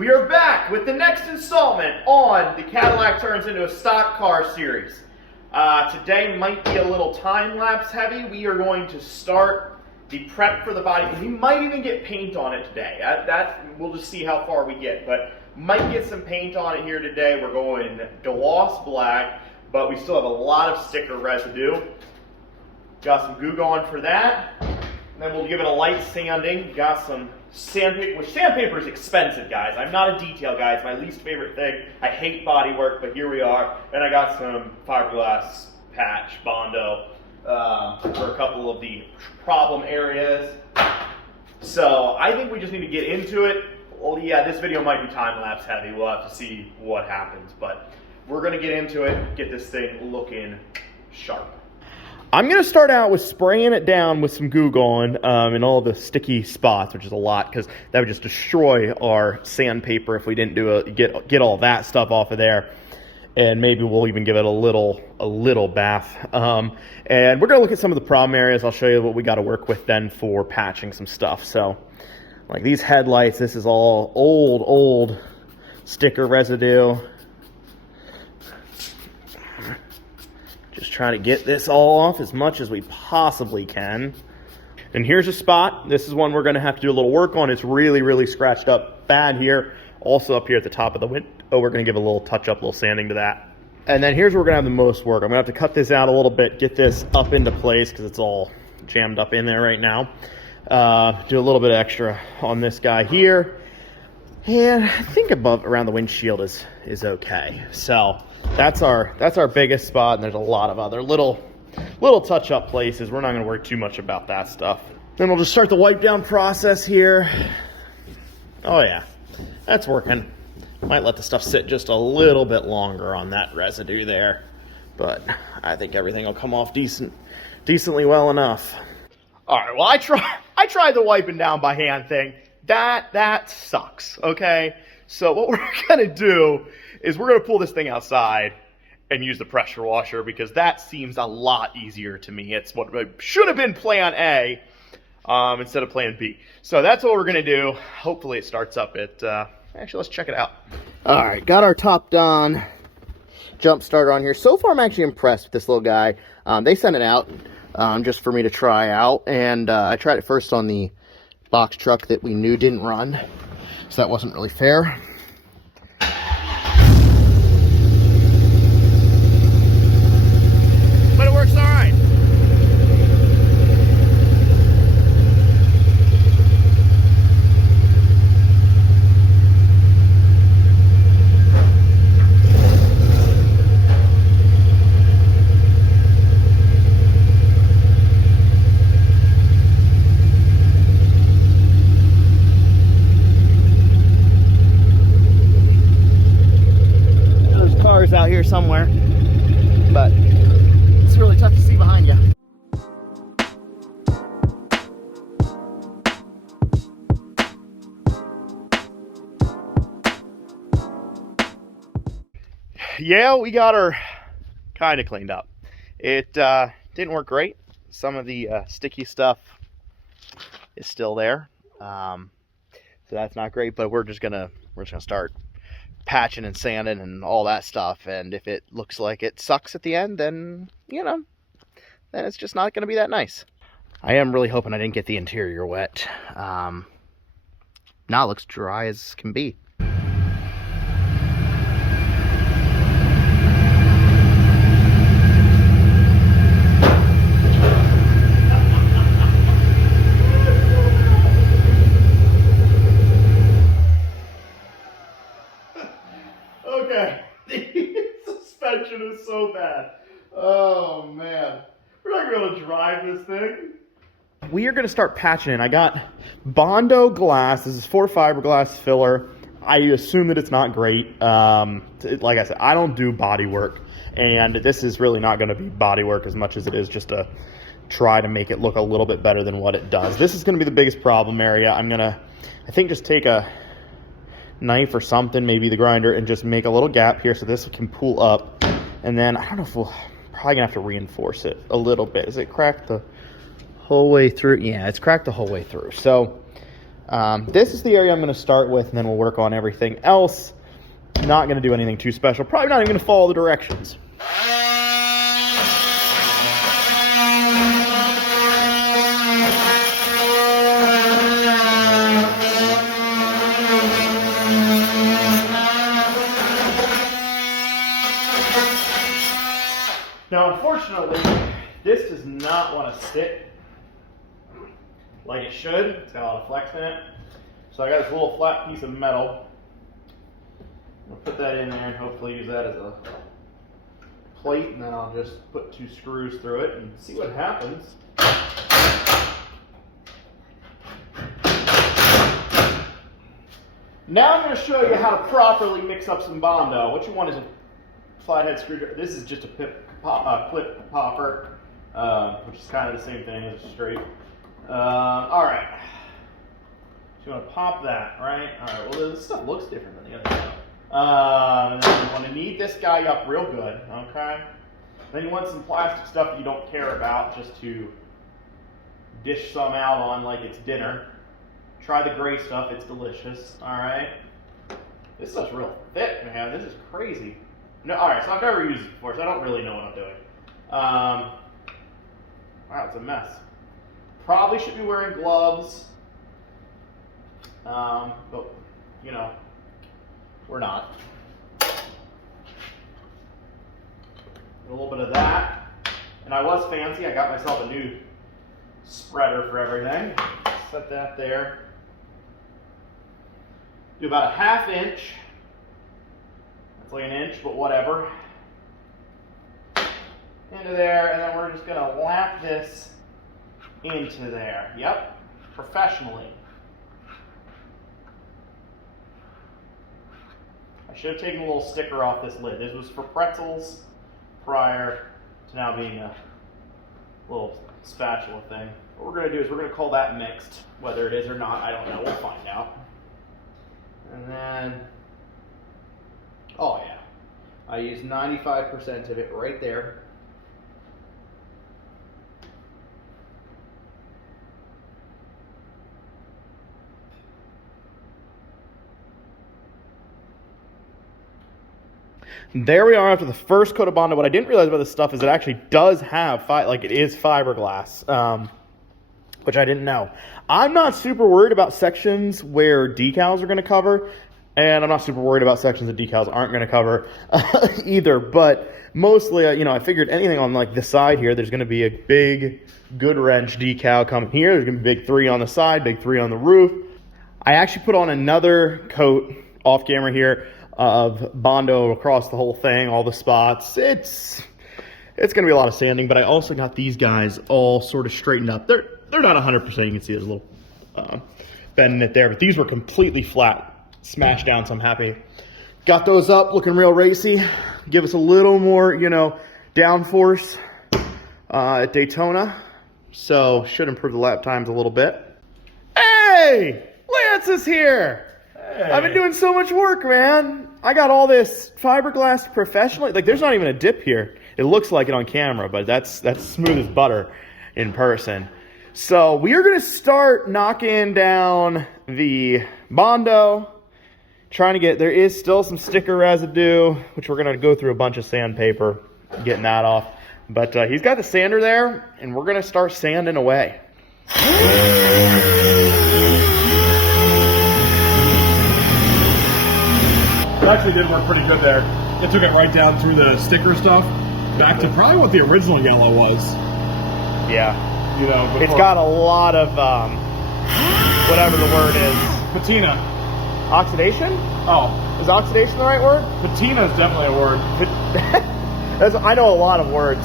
We are back with the next installment on the Cadillac Turns Into a Stock Car series. Today might be a little time-lapse heavy. We are going to start the prep for the body. We might even get paint on it today. That we'll just see how far we get, but might get some paint on it here today. We're going gloss black, but we still have a lot of sticker residue. Got some goo going for that. And then we'll give it a light sanding. Got some sandpaper, which sandpaper is expensive, guys. I'm not a detail guy. It's my least favorite thing. I hate body work, but here we are. And I got some fiberglass patch, Bondo, for a couple of the problem areas. So I think we just need to get into it. Well, yeah, this video might be time-lapse heavy. We'll have to see what happens. But we're going to get into it, get this thing looking sharp. I'm going to start out with spraying it down with some Goo Gone in all the sticky spots, which is a lot because that would just destroy our sandpaper if we didn't do get all that stuff off of there. And maybe we'll even give it a little bath. And we're going to look at some of the problem areas. I'll show you what we got to work with then for patching some stuff. So, like these headlights, this is all old sticker residue. Just trying to get this all off as much as we possibly can. And here's a spot. This is one we're going to have to do a little work on. It's really scratched up bad here. Also up here at the top of the window, we're going to give a little touch-up, a little sanding to that. And then here's where we're going to have the most work. I'm going to have to cut this out a little bit, get this up into place because it's all jammed up in there right now. Do a little bit extra on this guy here. And I think around the windshield is okay. So that's our biggest spot, and there's a lot of other little touch-up places. We're not going to worry too much about that stuff. Then we'll just start the wipe down process here. Oh yeah, that's working. Might let the stuff sit just a little bit longer on that residue there, but I think everything will come off decently well enough. All right, well I tried the wiping down by hand thing. That sucks, okay? So what we're gonna do is we're gonna pull this thing outside and use the pressure washer because that seems a lot easier to me. It's what should have been plan A instead of plan B. So that's what we're gonna do. Hopefully it starts up at, actually let's check it out. All right, got our top done jump starter on here. So far I'm actually impressed with this little guy. They sent it out just for me to try out, and I tried it first on the box truck that we knew didn't run, so that wasn't really fair. But it works all right. Out here somewhere, but it's really tough to see behind you. Yeah, we got her kind of cleaned up. It didn't work great. Some of the sticky stuff is still there, so that's not great. But we're just gonna start patching and sanding and all that stuff, and if it looks like it sucks at the end, then then it's just not going to be that nice. I am really hoping I didn't get the interior wet. Now it looks dry as can be. Okay, the suspension is so bad. Oh man, we're not gonna be able to drive this thing. We are gonna start patching it. I got Bondo glass. This is 4 fiberglass filler. I assume that it's not great. Like I said, I don't do body work, and this is really not gonna be body work as much as it is just to try to make it look a little bit better than what it does. This is gonna be the biggest problem area. I'm gonna, I think, just take a knife or something, maybe the grinder, and just make a little gap here so this can pull up. And then I don't know if we'll probably gonna have to reinforce it a little bit. Is it cracked the whole way through? Yeah, it's cracked the whole way through. So This is the area I'm going to start with, and then we'll work on everything else. Not going to do anything too special. Probably not even going to follow the directions. Now, unfortunately, this does not want to sit like it should. It's got a lot of flex in it. So I got this little flat piece of metal. I'll put that in there and hopefully use that as a plate, and then I'll just put 2 screws through it and see what happens. Now I'm going to show you how to properly mix up some Bondo. What you want is a flathead screwdriver. This is just a clip popper, which is kind of the same thing as a straight. All right. So you want to pop that, right? All right. Well, this stuff looks different than the other stuff. And then you want to knead this guy up real good, okay? Then you want some plastic stuff you don't care about, just to dish some out on like it's dinner. Try the gray stuff; it's delicious. All right. This stuff's real thick, man. This is crazy. No, all right. So I've never used it before, so I don't really know what I'm doing. Wow, it's a mess. Probably should be wearing gloves. But you know, we're not. A little bit of that. And I was fancy. I got myself a new spreader for everything. Set that there. Do about a 1/2 inch. That's like an inch, but whatever. Into there, and then we're just gonna lap this into there. Yep, professionally. I should have taken a little sticker off this lid. This was for pretzels prior to now being a little spatula thing. What we're going to do is we're going to call that mixed. Whether it is or not, I don't know. We'll find out. And then, oh yeah, I use 95% of it right there. There we are after the first coat of Bondo. What I didn't realize about this stuff is it actually does have, it is fiberglass, which I didn't know. I'm not super worried about sections where decals are going to cover, and I'm not super worried about sections that decals aren't going to cover either, but mostly, I figured anything on like the side here, there's going to be a big good wrench decal coming here. There's going to be big 3 on the side, big 3 on the roof. I actually put on another coat off camera here of Bondo across the whole thing, all the spots. It's going to be a lot of sanding, but I also got these guys all sort of straightened up. They're not 100%. You can see there's a little bend in it there, but these were completely flat, smashed down, so I'm happy. Got those up, looking real racy. Give us a little more, downforce at Daytona. So should improve the lap times a little bit. Hey, Lance is here. Hey. I've been doing so much work, man. I got all this fiberglass professionally. Like, there's not even a dip here. It looks like it on camera, but that's smooth as butter in person. So we are going to start knocking down the Bondo. Trying to get, there is still some sticker residue, which we're going to go through a bunch of sandpaper, getting that off. But he's got the sander there, and we're going to start sanding away. It actually did work pretty good there. It took it right down through the sticker stuff, back to probably what the original yellow was. Yeah. Before. It's got a lot of, whatever the word is. Patina. Oxidation? Oh. Is oxidation the right word? Patina is definitely a word. I know a lot of words.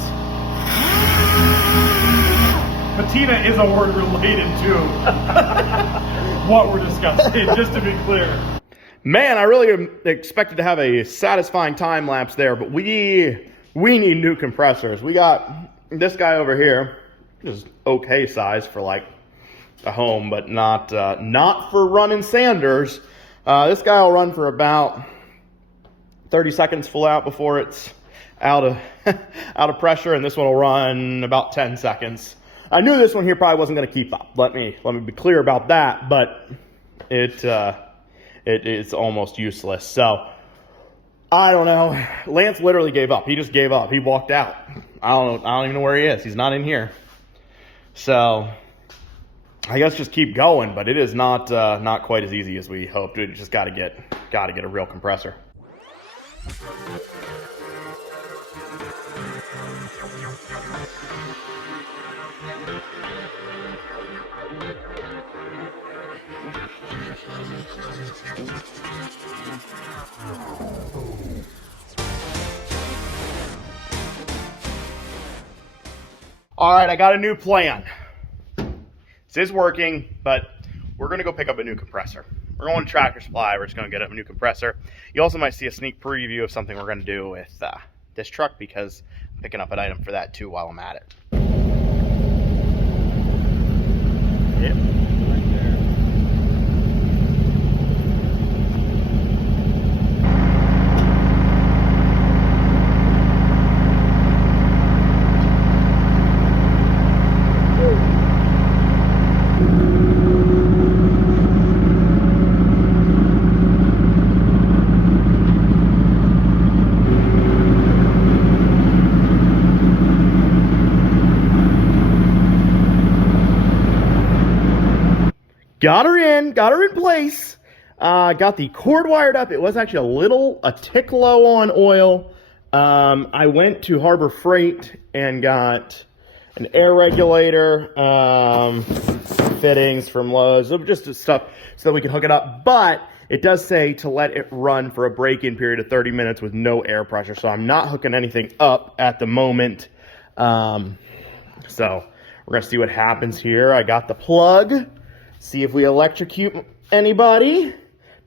Patina is a word related to what we're discussing, just to be clear. Man, I really expected to have a satisfying time lapse there, but we need new compressors. We got this guy over here, which is okay size for like a home, but not for running sanders. This guy will run for about 30 seconds full out before it's out of pressure, and this one will run about 10 seconds. I knew this one here probably wasn't going to keep up. Let me be clear about that, but It's almost useless. So I don't know. Lance literally gave up. He just gave up. He walked out. I don't even know where he is. He's not in here. So I guess just keep going, but it is not quite as easy as we hoped. We just got to get a real compressor. All right, I got a new plan. This is working, but we're going to go pick up a new compressor. We're going to Tractor Supply. We're just going to get a new compressor. You also might see a sneak preview of something we're going to do with this truck, because I'm picking up an item for that too while I'm at it. Yep. Right there. Got her in place. Got the cord wired up. It was actually a tick low on oil. I went to Harbor Freight and got an air regulator, fittings from Lowe's, just stuff so that we can hook it up. But it does say to let it run for a break-in period of 30 minutes with no air pressure. So I'm not hooking anything up at the moment. So we're going to see what happens here. I got the plug. See if we electrocute anybody.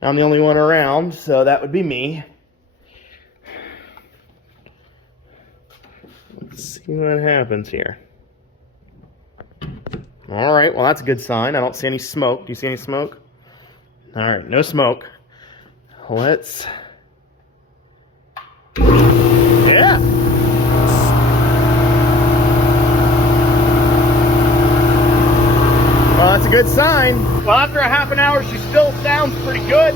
I'm the only one around, so that would be me. Let's see what happens here. All right, well, that's a good sign. I don't see any smoke. Do you see any smoke? All right, no smoke. Let's... Yeah! Well, that's a good sign. Well, after a half an hour, she still sounds pretty good.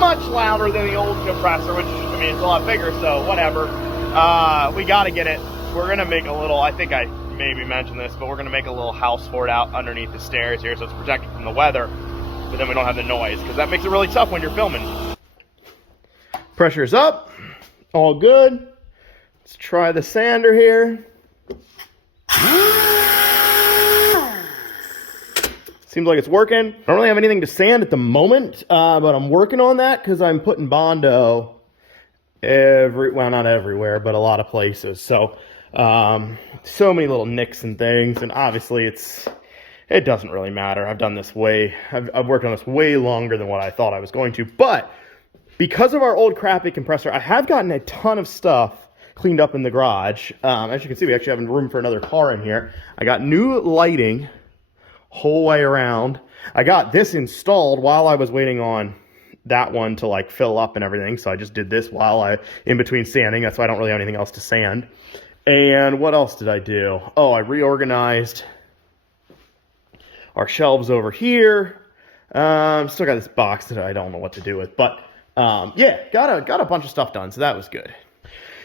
Much louder than the old compressor, which, I mean, it's a lot bigger, so whatever. We got to get it. We're going to make a little, I think I maybe mentioned this, but we're going to make a little house for it out underneath the stairs here so it's protected from the weather, but then we don't have the noise, because that makes it really tough when you're filming. Pressure's up. All good. Let's try the sander here. Seems like it's working. I don't really have anything to sand at the moment, but I'm working on that because I'm putting Bondo well, not everywhere, but a lot of places. So, so many little nicks and things, and obviously it doesn't really matter. I've done this I've worked on this way longer than what I thought I was going to, but because of our old crappy compressor, I have gotten a ton of stuff cleaned up in the garage. As you can see, we actually have room for another car in here. I got new lighting whole way around. I got this installed while I was waiting on that one to like fill up and everything, so I just did this in between sanding. That's why I don't really have anything else to sand. And what else did I do? Oh, I reorganized our shelves over here. Still got this box that I don't know what to do with, but yeah, got a bunch of stuff done, so that was good.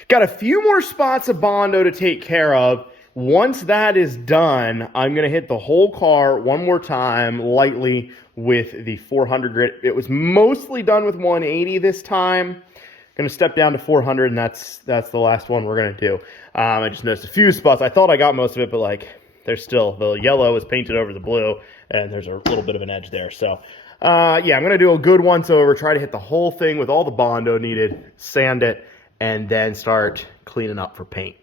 Got a few more spots of Bondo to take care of. Once that is done, I'm going to hit the whole car one more time lightly with the 400 grit. It was mostly done with 180 this time. Going to step down to 400, and that's the last one we're going to do. I just noticed a few spots. I thought I got most of it, but like there's still, the yellow is painted over the blue, and there's a little bit of an edge there. So yeah, I'm going to do a good once over, try to hit the whole thing with all the Bondo needed, sand it, and then start cleaning up for paint.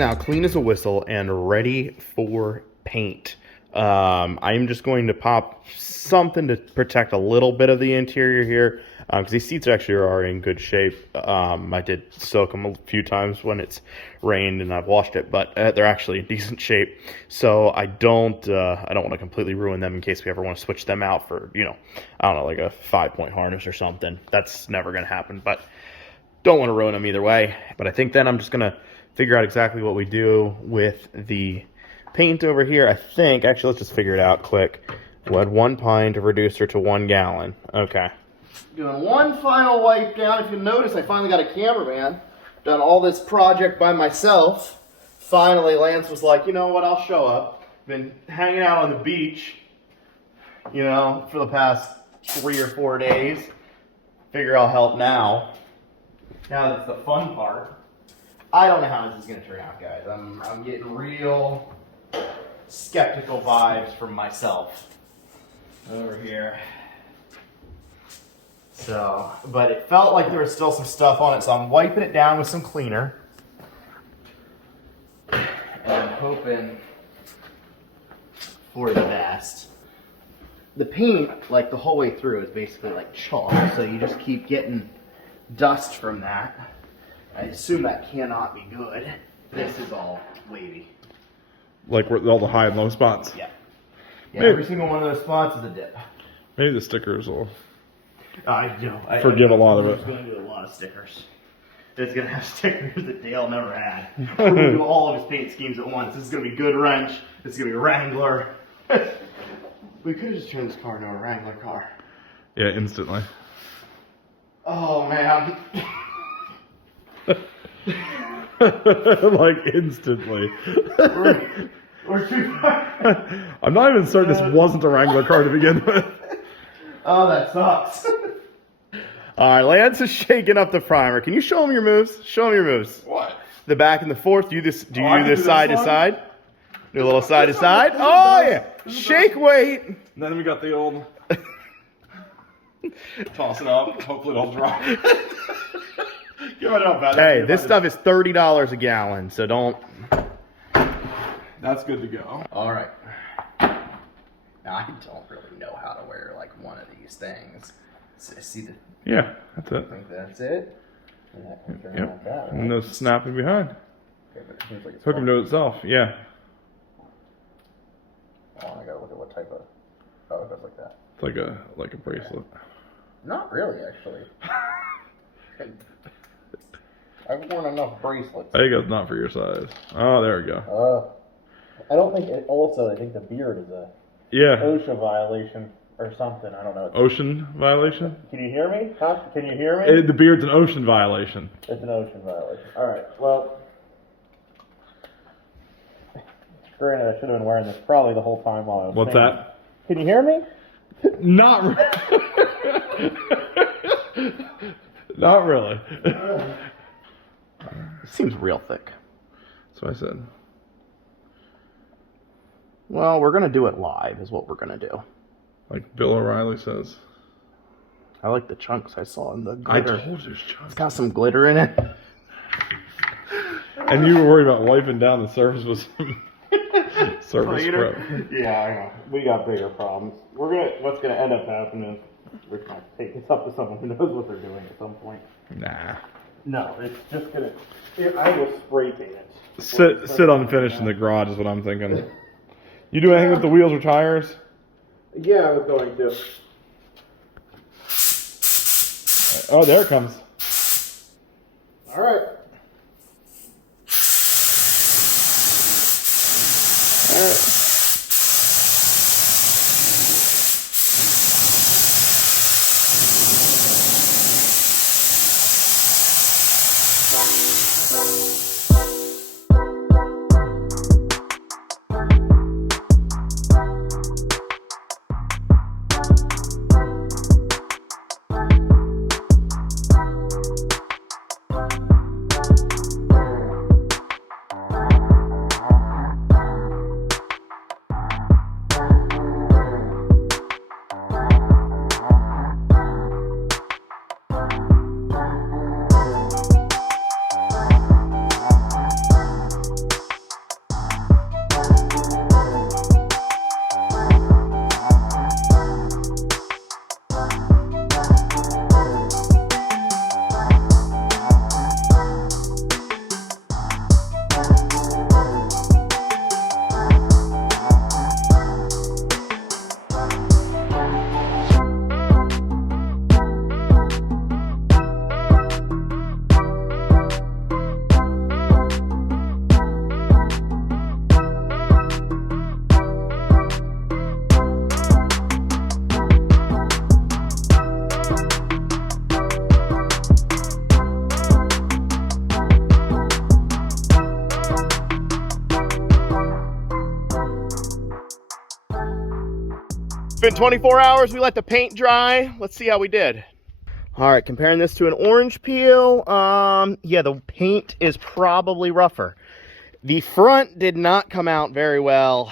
now clean as a whistle and ready for paint. I'm just going to pop something to protect a little bit of the interior here, because these seats actually are in good shape. I did soak them a few times when it's rained and I've washed it, but they're actually in decent shape. So I don't want to completely ruin them in case we ever want to switch them out for, you know, I don't know, like a 5-point harness or something. That's never going to happen, but don't want to ruin them either way. But I think then I'm just going to figure out exactly what we do with the paint over here. I think, actually, let's just figure it out quick. We'll add 1 pint of reducer to 1 gallon. Okay. Doing one final wipe down. If you notice, I finally got a cameraman. Done all this project by myself. Finally, Lance was like, you know what, I'll show up. Been hanging out on the beach, you know, for the past 3 or 4 days. Figure I'll help now. Now that's the fun part. I don't know how this is going to turn out, guys. I'm getting real skeptical vibes from myself over here. So, but it felt like there was still some stuff on it, so I'm wiping it down with some cleaner. And I'm hoping for the best. The paint, like the whole way through, is basically like chalk, so you just keep getting dust from that. I assume that cannot be good. This is all wavy. Like where all the high and low spots. Yeah. Yeah, every single one of those spots is a dip. Maybe the stickers will I forgive a lot of it. It's going to do a lot of stickers. It's going to have stickers that Dale never had. We're going to do all of his paint schemes at once. This is going to be Good Wrench. This is going to be Wrangler. We could have just turned this car into a Wrangler car. Yeah, instantly. Oh, man. Like instantly. We're too far. I'm not even certain this wasn't a Wrangler car to begin with. Oh, that sucks. All right, Lance is shaking up the primer. Can you show him your moves? Show him your moves. What? The back and the forth. Do you do this this side to one? side? Do a little side to side. Oh yeah. Shake weight. And then we got the old toss it up. Hopefully it'll drop. Give it up, man. Hey, this stuff is $30 a gallon, so don't. That's good to go. All right. Now, I don't really know how to wear like one of these things. See the. Yeah, that's I it. think that's it. And that can turn Yep. like that, right? And no snapping behind. Okay, but it seems like it's Hook him to itself. Yeah. Oh, I gotta look at what type of. Oh, it goes like that. It's like a bracelet. Not really, actually. I've worn enough bracelets. I think that's not for your size. Oh, there we go. I don't think. I think the beard is a Yeah. OSHA violation or something. I don't know. Ocean violation? Can you hear me? Huh? Can you hear me? The beard's an ocean violation. It's an ocean violation. All right. Well, granted, I should have been wearing this probably the whole time while I was. What's singing. that? Can you hear me? Not Not really. It seems real thick. That's what I said. Well, we're gonna do it live, is what we're gonna do. Like Bill O'Reilly says. I like the chunks I saw in the I glitter. told you, Chuck. It's got some glitter in it. And you were worried about wiping down the surface with some surface Later. scrub. Yeah, I know. We got bigger problems. What's gonna end up happening is we're gonna take this up to someone who knows what they're doing at some point. Nah. No, it's just gonna. I will spray paint it. Sit unfinished in the garage is what I'm thinking. You do anything with the wheels or tires? Yeah, I was going to. Oh, there it comes. All right. All right. been 24 hours. We let the paint dry. Let's see how we did. All right, comparing this to an orange peel. Yeah, the paint is probably rougher. The front did not come out very well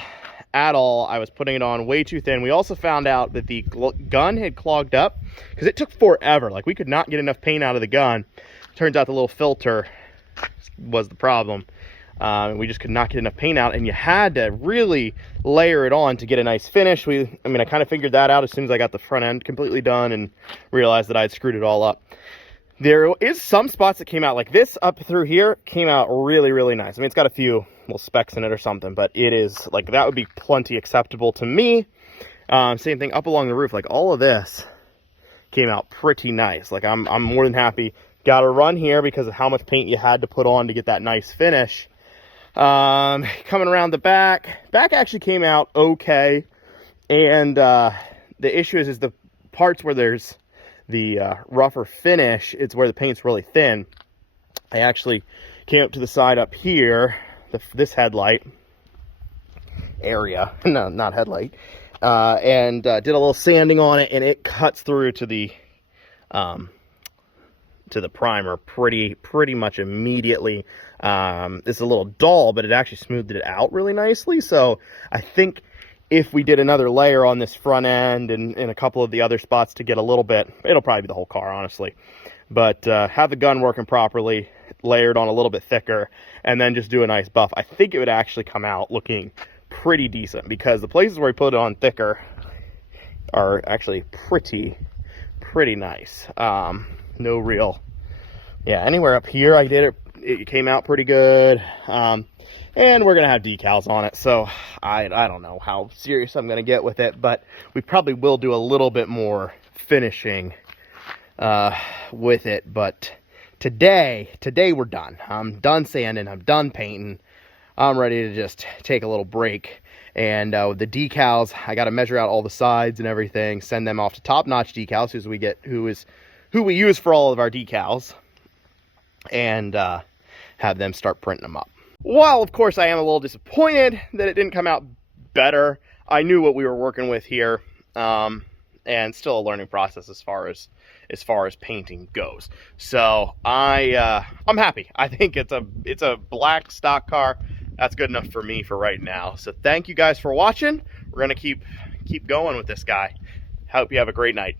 at all. I was putting it on way too thin. We also found out that the gun had clogged up because it took forever. Like, we could not get enough paint out of the gun. Turns out the little filter was the problem. We just could not get enough paint out, and you had to really layer it on to get a nice finish. I kind of figured that out as soon as I got the front end completely done and realized that I had screwed it all up. There is some spots that came out like this up through here came out really, really nice. I mean, it's got a few little specks in it or something, but it is like, that would be plenty acceptable to me. Same thing up along the roof. Like, all of this came out pretty nice. Like, I'm more than happy. Got to run here because of how much paint you had to put on to get that nice finish. Coming around the back actually came out okay. And the issue is the parts where there's the rougher finish, it's where the paint's really thin. I actually came up to the side up here, this headlight area, no, not headlight, and did a little sanding on it, and it cuts through to the primer pretty much immediately. It's a little dull, but it actually smoothed it out really nicely. So I think if we did another layer on this front end and a couple of the other spots to get a little bit, it'll probably be the whole car, honestly. But have the gun working properly, layered on a little bit thicker, and then just do a nice buff. I think it would actually come out looking pretty decent, because the places where we put it on thicker are actually pretty nice. No real, yeah, anywhere up here I did it came out pretty good. And we're gonna have decals on it, so I don't know how serious I'm gonna get with it, but we probably will do a little bit more finishing with it. But today we're done. I'm done sanding, I'm done painting. I'm ready to just take a little break. And with the decals, I got to measure out all the sides and everything, send them off to Top Notch Decals, who we use for all of our decals, and have them start printing them up. While, of course, I am a little disappointed that it didn't come out better, I knew what we were working with here, and still a learning process as far as painting goes. So I'm happy. I think it's a black stock car. That's good enough for me for right now. So thank you guys for watching. We're gonna keep going with this guy. Hope you have a great night.